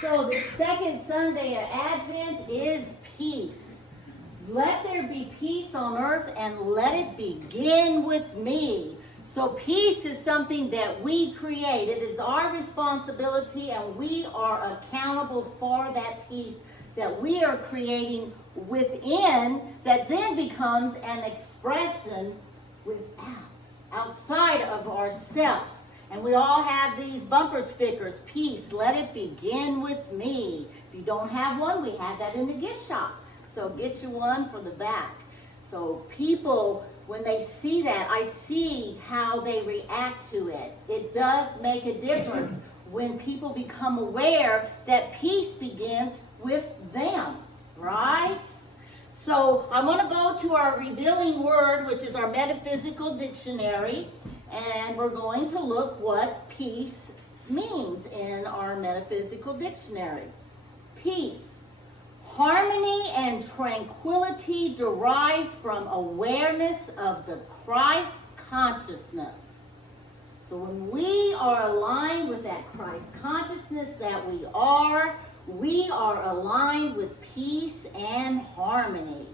So the second Sunday of Advent is peace. Let there be peace on earth and let it begin with me. So peace is something that we create. It is our responsibility and we are accountable for that peace that we are creating within that then becomes an expression without, outside of ourselves. And we all have these bumper stickers, peace, let it begin with me. If you don't have one, we have that in the gift shop. So get you one for the back. So people, when they see that, I see how they react to it. It does make a difference when people become aware that peace begins with them, right? So I want to go to our revealing word, which is our metaphysical dictionary, and we're going to look what peace means in our metaphysical dictionary. Peace, harmony and tranquility derived from awareness of the Christ consciousness. So when we are aligned with that Christ consciousness that we are aligned with peace and harmony.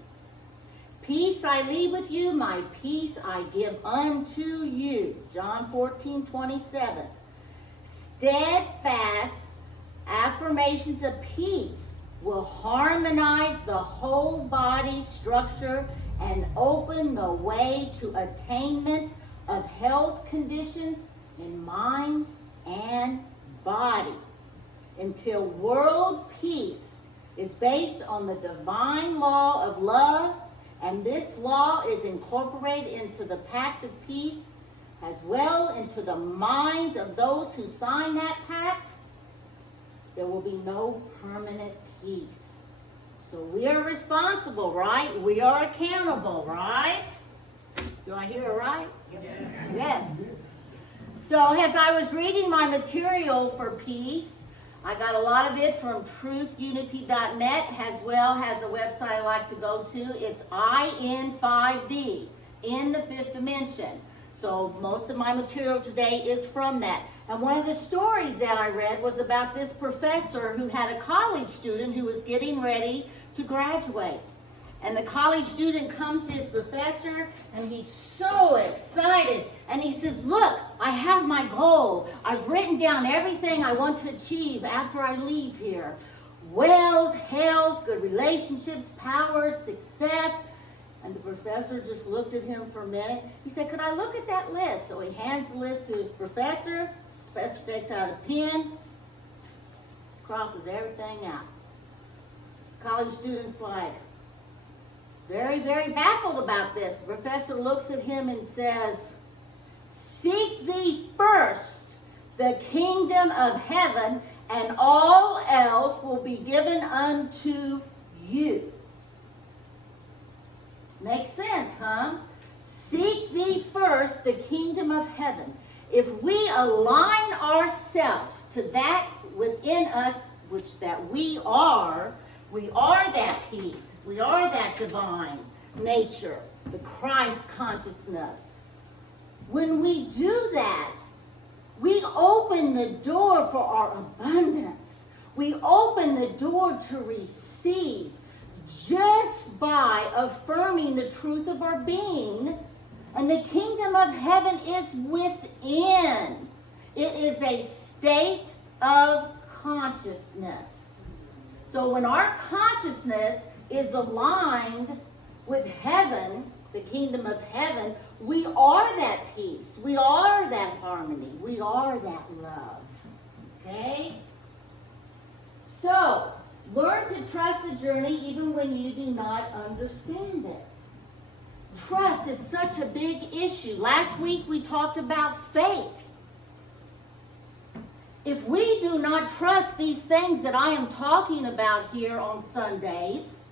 Peace I leave with you, my peace I give unto you. John 14:27. Steadfast affirmations of peace will harmonize the whole body structure and open the way to attainment of health conditions in mind and body. Until world peace is based on the divine law of love, and this law is incorporated into the pact of peace, as well into the minds of those who sign that pact, there will be no permanent peace. So we are responsible, right? We are accountable, right? Do I hear it right? Yes. So as I was reading my material for peace, I got a lot of it from truthunity.net, as well as a website I like to go to. It's IN5D, in the fifth dimension. So most of my material today is from that. And one of the stories that I read was about this professor who had a college student who was getting ready to graduate. And the college student comes to his professor and he's so excited. And he says, look, I have my goal. I've written down everything I want to achieve after I leave here. Wealth, health, good relationships, power, success. And the professor just looked at him for a minute. He said, could I look at that list? So he hands the list to his professor. The professor takes out a pen, crosses everything out. The college student's like, very, very baffled about this. The professor looks at him and says, seek thee first the kingdom of heaven, and all else will be given unto you. Makes sense, huh? Seek thee first the kingdom of heaven. If we align ourselves to that within us, which that we are that peace. We are that divine nature, the Christ consciousness. When we do that, we open the door for our abundance. We open the door to receive just by affirming the truth of our being. And the kingdom of heaven is within. It is a state of consciousness. So when our consciousness is aligned with heaven, the kingdom of heaven, we are that peace. We are that harmony. We are that love. Okay? So, learn to trust the journey even when you do not understand it. Trust is such a big issue. Last week we talked about faith. If we do not trust these things that I am talking about here on Sundays,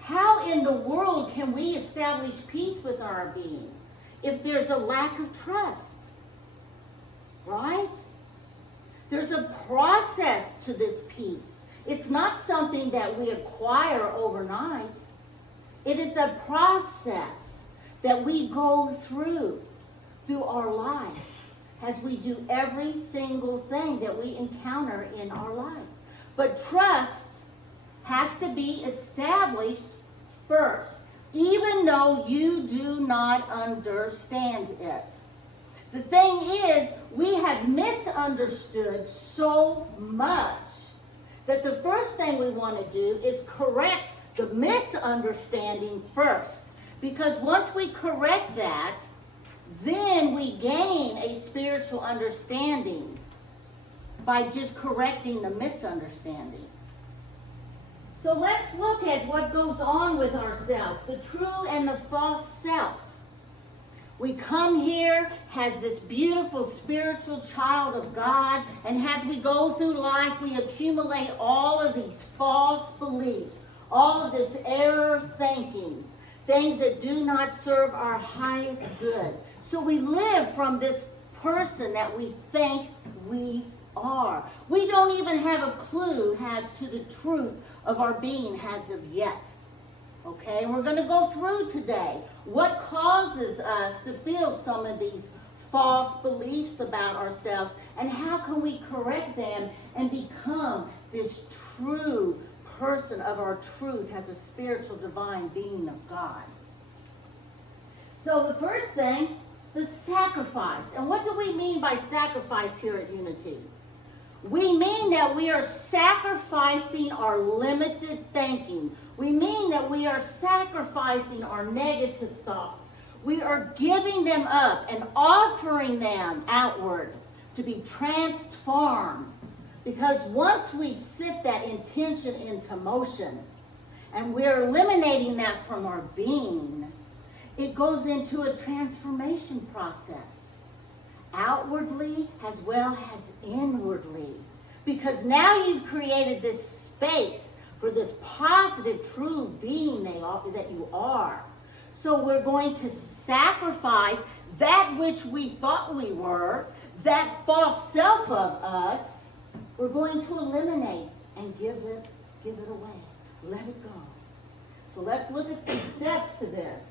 how in the world can we establish peace with our being if there's a lack of trust? Right? There's a process to this peace. It's not something that we acquire overnight. It is a process that we go through our life as we do every single thing that we encounter in our life. But trust has to be established first, even though you do not understand it. The thing is, we have misunderstood so much that the first thing we want to do is correct the misunderstanding first. Because once we correct that, then we gain a spiritual understanding by just correcting the misunderstanding. So let's look at what goes on with ourselves, the true and the false self. We come here as this beautiful spiritual child of God, and as we go through life, we accumulate all of these false beliefs, all of this error thinking, things that do not serve our highest good. So we live from this person that we think we are. We don't even have a clue as to the truth of our being as of yet. Okay, and we're going to go through today what causes us to feel some of these false beliefs about ourselves, and how can we correct them and become this true person of our truth as a spiritual divine being of God. So the first thing, the sacrifice. And what do we mean by sacrifice here at Unity? We mean that we are sacrificing our limited thinking. We mean that we are sacrificing our negative thoughts. We are giving them up and offering them outward to be transformed. Because once we set that intention into motion and we're eliminating that from our being, it goes into a transformation process, outwardly as well as inwardly. Because now you've created this space for this positive, true being that you are. So we're going to sacrifice that which we thought we were, that false self of us. We're going to eliminate and give it away. Let it go. So let's look at some steps to this.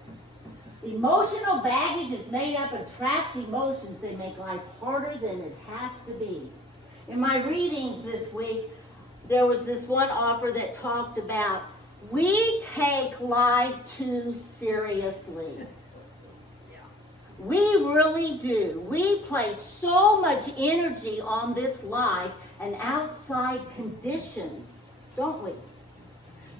Emotional baggage is made up of trapped emotions. They make life harder than it has to be. In my readings this week, there was this one author that talked about, we take life too seriously. We really do. We place so much energy on this life and outside conditions, don't we?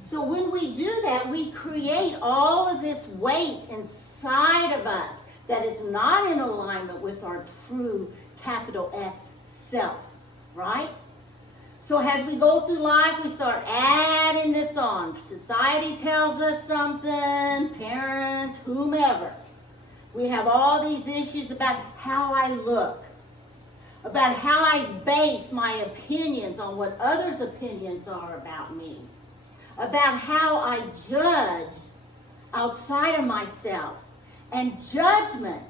So when we do that, we create all of this weight inside of us that is not in alignment with our true capital S self, right? So as we go through life, we start adding this on. Society tells us something, parents, whomever. We have all these issues about how I look, about how I base my opinions on what others' opinions are about me, about how I judge outside of myself. And judgment,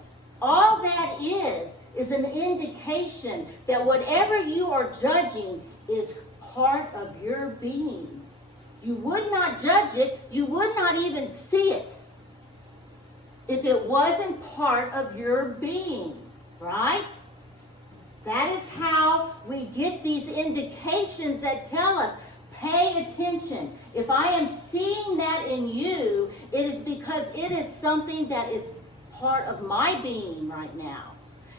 all that is an indication that whatever you are judging is part of your being. You would not judge it, you would not even see it if it wasn't part of your being, right? That is how we get these indications that tell us, pay attention. If I am seeing that in you, it is because it is something that is part of my being right now.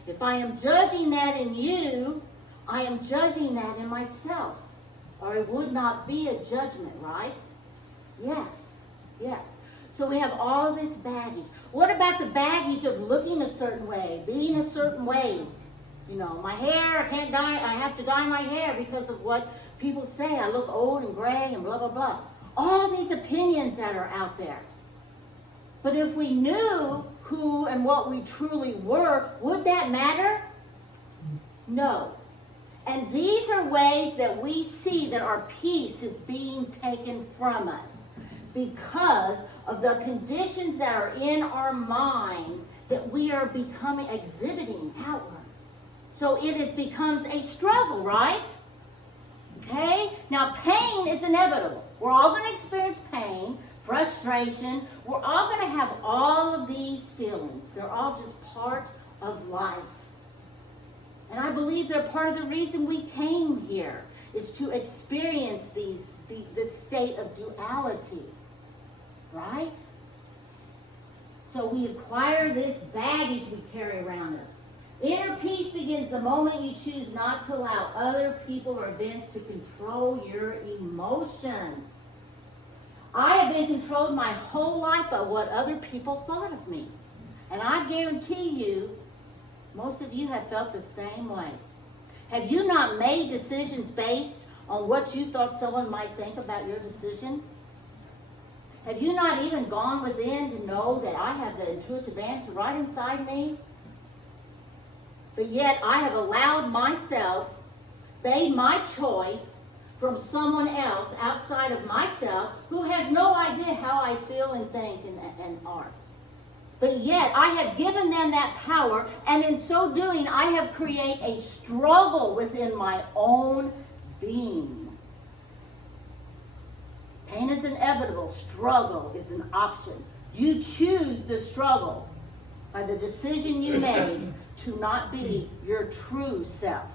If I am judging that in you, I am judging that in myself. Or it would not be a judgment, right? Yes, yes. So we have all this baggage. What about the baggage of looking a certain way, being a certain way? You know, my hair, I can't dye, I have to dye my hair because of what people say. I look old and gray and blah, blah, blah. All these opinions that are out there. But if we knew who and what we truly were, would that matter? No. And these are ways that we see that our peace is being taken from us because of the conditions that are in our mind that we are becoming, exhibiting outward. So it becomes a struggle, right? Okay? Now, pain is inevitable. We're all going to experience pain, frustration. We're all going to have all of these feelings. They're all just part of life. And I believe they're part of the reason we came here, is to experience this state of duality. Right? So we acquire this baggage we carry around us. Inner peace begins the moment you choose not to allow other people or events to control your emotions. I have been controlled my whole life by what other people thought of me. And I guarantee you, most of you have felt the same way. Have you not made decisions based on what you thought someone might think about your decision? Have you not even gone within to know that I have the intuitive answer right inside me? But yet I have allowed myself, made my choice from someone else outside of myself who has no idea how I feel and think and are. But yet I have given them that power, and in so doing I have created a struggle within my own being. Pain is inevitable. Struggle is an option. You choose the struggle by the decision you made to not be your true self.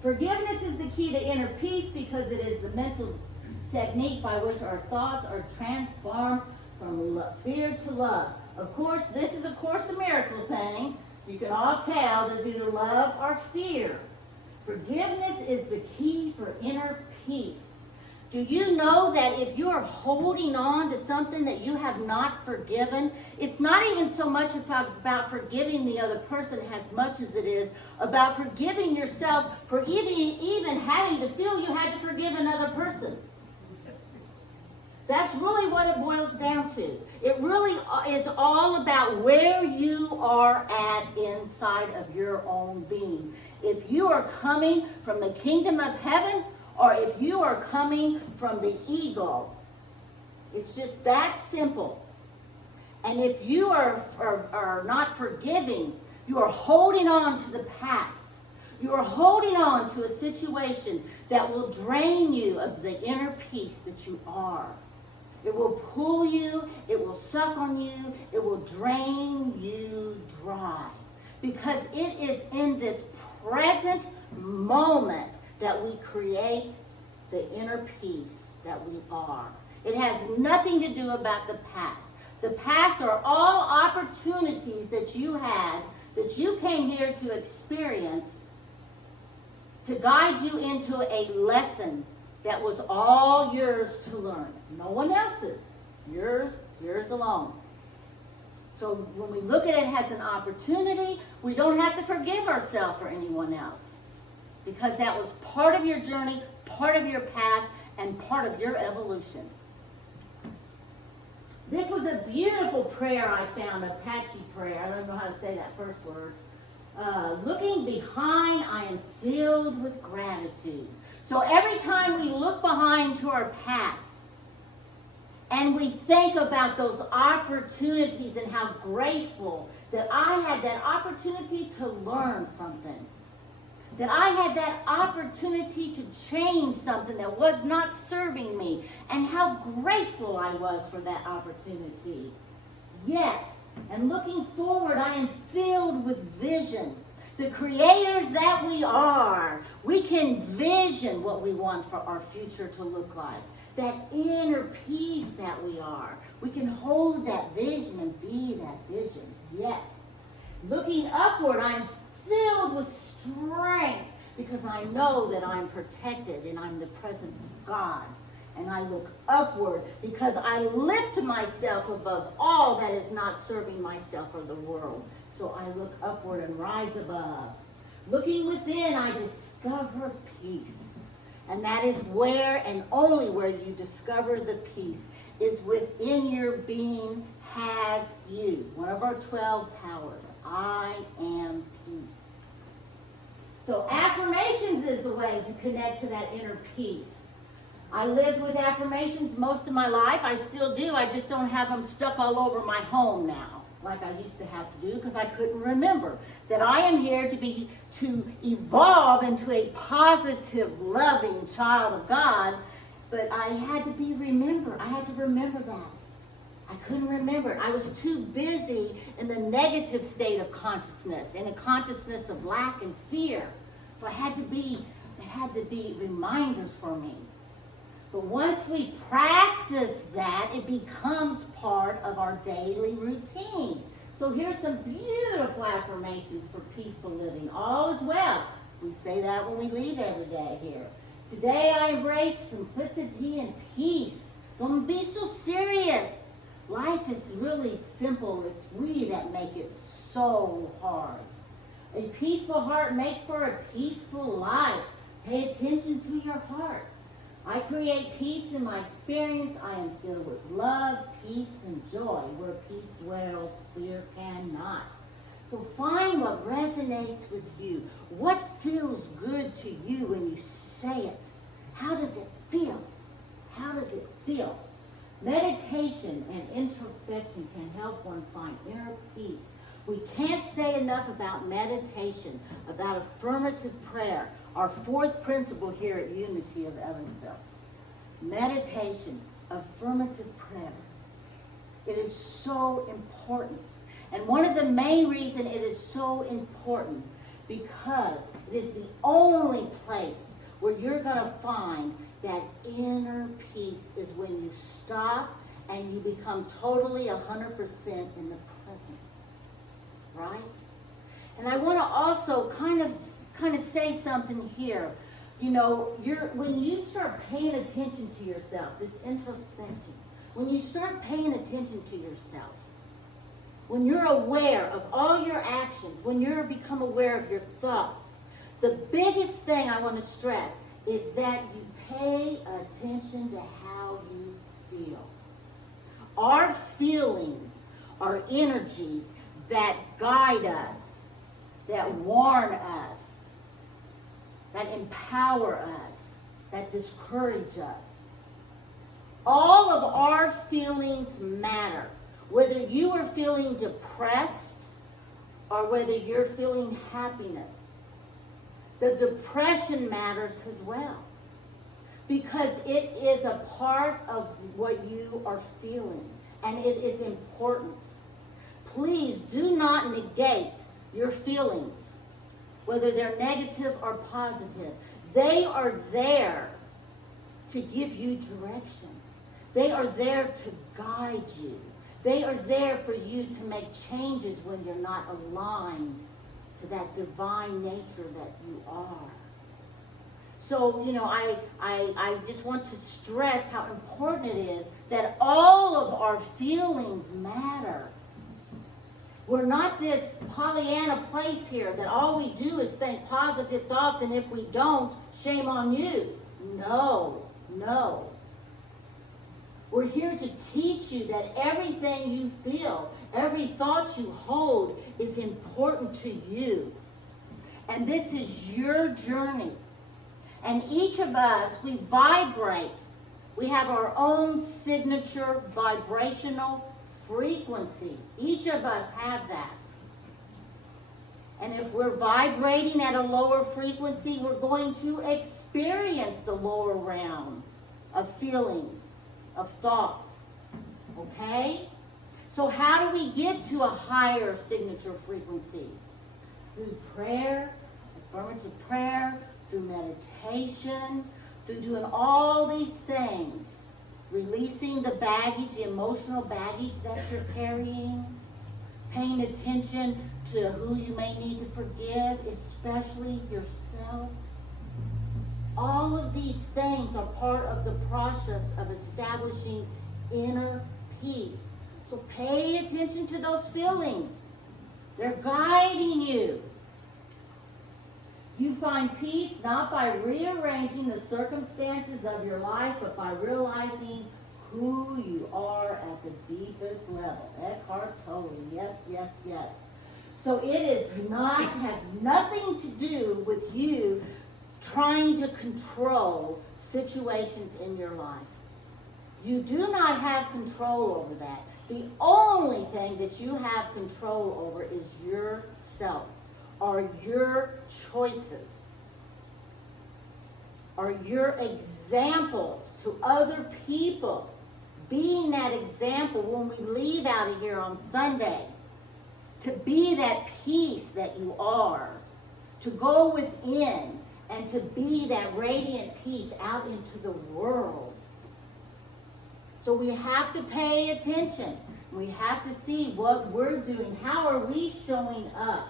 Forgiveness is the key to inner peace because it is the mental technique by which our thoughts are transformed from fear to love. Of course, this is a Course in Miracles thing. You can all tell there's either love or fear. Forgiveness is the key for inner peace. Do you know that if you are holding on to something that you have not forgiven, it's not even so much about forgiving the other person as much as it is about forgiving yourself for even having to feel you had to forgive another person. That's really what it boils down to. It really is all about where you are at inside of your own being. If you are coming from the kingdom of heaven, or if you are coming from the ego. It's just that simple. And if you are not forgiving, you are holding on to the past. You are holding on to a situation that will drain you of the inner peace that you are. It will pull you, it will suck on you, it will drain you dry. Because it is in this present moment that we create the inner peace that we are. It has nothing to do about the past. The past are all opportunities that you had, that you came here to experience, to guide you into a lesson that was all yours to learn. No one else's. Yours alone. So when we look at it as an opportunity, we don't have to forgive ourselves or anyone else. Because that was part of your journey, part of your path, and part of your evolution. This was a beautiful prayer I found, Apache prayer. I don't know how to say that first word. Looking behind, I am filled with gratitude. So every time we look behind to our past, and we think about those opportunities and how grateful that I had that opportunity to learn something. That I had that opportunity to change something that was not serving me. And how grateful I was for that opportunity. Yes, and looking forward, I am filled with vision. The creators that we are, we can vision what we want for our future to look like. That inner peace that we are. We can hold that vision and be that vision. Yes. Looking upward, I'm filled with strength because I know that I'm protected and I'm in the presence of God. And I look upward because I lift myself above all that is not serving myself or the world. So I look upward and rise above. Looking within, I discover peace. And that is where and only where you discover the peace is within your being has you. One of our 12 powers. I am peace. So affirmations is a way to connect to that inner peace. I lived with affirmations most of my life. I still do. I just don't have them stuck all over my home now, like I used to have to do, because I couldn't remember that I am here to evolve into a positive, loving child of God. But I had to remember that. I couldn't remember it. I was too busy in the negative state of consciousness, in a consciousness of lack and fear. So it had to be reminders for me. But once we practice that, it becomes part of our daily routine. So here's some beautiful affirmations for peaceful living. All is well. We say that when we leave every day here. Today I embrace simplicity and peace. Don't be so serious. Life is really simple. It's we that make it so hard. A peaceful heart makes for a peaceful life. Pay attention to your heart. I create peace in my experience. I am filled with love, peace, and joy. Where peace dwells, fear cannot. So find what resonates with you. What feels good to you when you say it? How does it feel? How does it feel? Meditation and introspection can help one find inner peace. We can't say enough about meditation, about affirmative prayer, our fourth principle here at Unity of Evansville. Meditation, affirmative prayer. It is so important. And one of the main reasons it is so important because it is the only place where you're going to find that inner peace is when you stop and you become totally 100% in the presence. Right? And I want to also kind of say something here. You know, when you start paying attention to yourself, this introspection, when you start paying attention to yourself, when you're aware of all your actions, when you become aware of your thoughts, the biggest thing I want to stress is that you pay attention to how you feel. Our feelings are energies that guide us, that warn us, that empower us, that discourage us. All of our feelings matter. Whether you are feeling depressed or whether you're feeling happiness. The depression matters as well. Because it is a part of what you are feeling. And it is important. Please do not negate your feelings, whether they're negative or positive. They are there to give you direction. They are there to guide you. They are there for you to make changes when you're not aligned to that divine nature that you are. So, you know, I just want to stress how important it is that all of our feelings matter. We're not this Pollyanna place here that all we do is think positive thoughts, and if we don't, shame on you. No, no. We're here to teach you that everything you feel, every thought you hold is important to you. And this is your journey. And each of us, we vibrate. We have our own signature vibrational frequency. Each of us have that. And if we're vibrating at a lower frequency, we're going to experience the lower realm of feelings, of thoughts. Okay? So how do we get to a higher signature frequency? Through prayer, affirmative prayer, through meditation, through doing all these things. Releasing the baggage, the emotional baggage that you're carrying. Paying attention to who you may need to forgive, especially yourself. All of these things are part of the process of establishing inner peace. So pay attention to those feelings. They're guiding you. You find peace not by rearranging the circumstances of your life, but by realizing who you are at the deepest level. Eckhart Tolle, yes, yes, yes. So it has nothing to do with you trying to control situations in your life. You do not have control over that. The only thing that you have control over is yourself, or your choices, or your examples to other people being that example when we leave out of here on Sunday, to be that peace that you are, to go within and to be that radiant peace out into the world. So we have to pay attention. We have to see what we're doing. How are we showing up?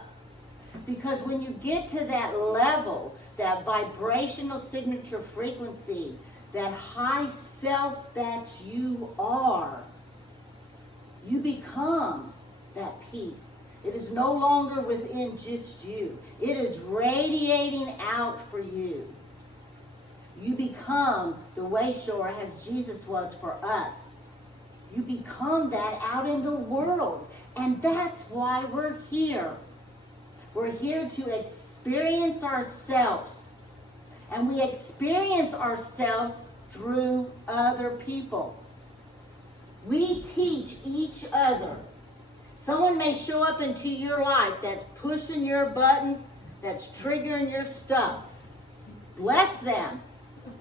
Because when you get to that level, that vibrational signature frequency, that high self that you are, you become that peace. It is no longer within just you. It is radiating out for you. You become the way shower as Jesus was for us. You become that out in the world. And that's why we're here. We're here to experience ourselves. And we experience ourselves through other people. We teach each other. Someone may show up into your life that's pushing your buttons, that's triggering your stuff. Bless them,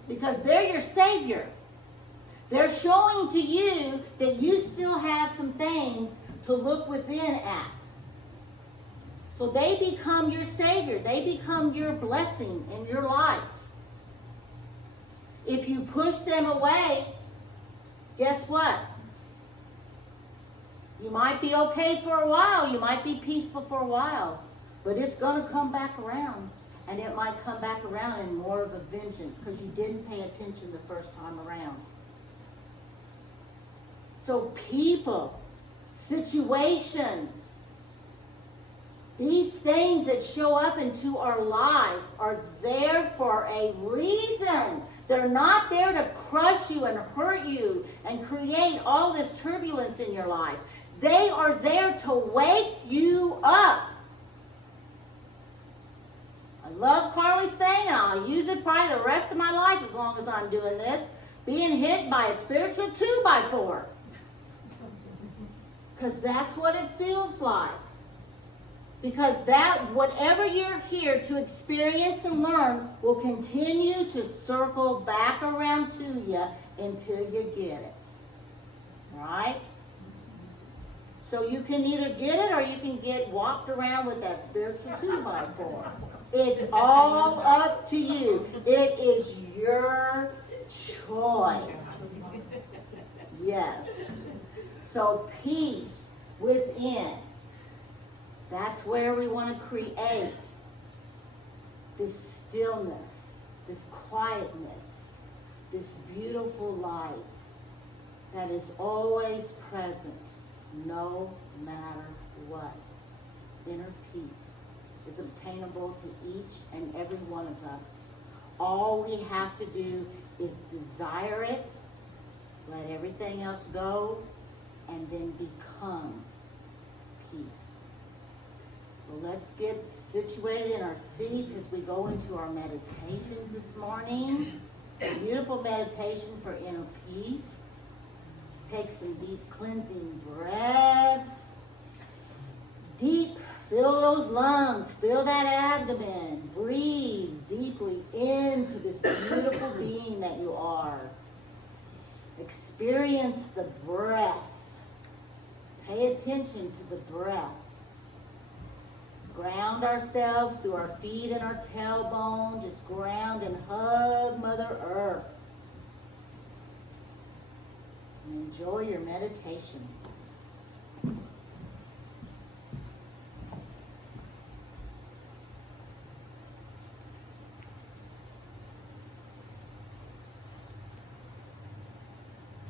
because they're your Savior. They're showing to you that you still have some things to look within at. So they become your Savior. They become your blessing in your life. If you push them away, guess what? You might be okay for a while. You might be peaceful for a while. But it's going to come back around. And it might come back around in more of a vengeance because you didn't pay attention the first time around. So people, situations, these things that show up into our life are there for a reason. They're not there to crush you and hurt you and create all this turbulence in your life. They are there to wake you up. I love Carly's thing, and I'll use it probably the rest of my life as long as I'm doing this. Being hit by a spiritual 2x4. Because that's what it feels like. Because that, whatever you're here to experience and learn, will continue to circle back around to you until you get it. Right? So you can either get it or you can get walked around with that spiritual 2x4. It's all up to you. It is your choice. Yes. So peace within. That's where we want to create this stillness, this quietness, this beautiful light that is always present, no matter what. Inner peace is obtainable to each and every one of us. All we have to do is desire it, let everything else go, and then become peace. So let's get situated in our seats as we go into our meditation this morning. A beautiful meditation for inner peace. Let's take some deep cleansing breaths. Deep, fill those lungs, fill that abdomen. Breathe deeply into this beautiful being that you are. Experience the breath. Pay attention to the breath. Ground ourselves through our feet and our tailbone. Just ground and hug Mother Earth. And enjoy your meditation.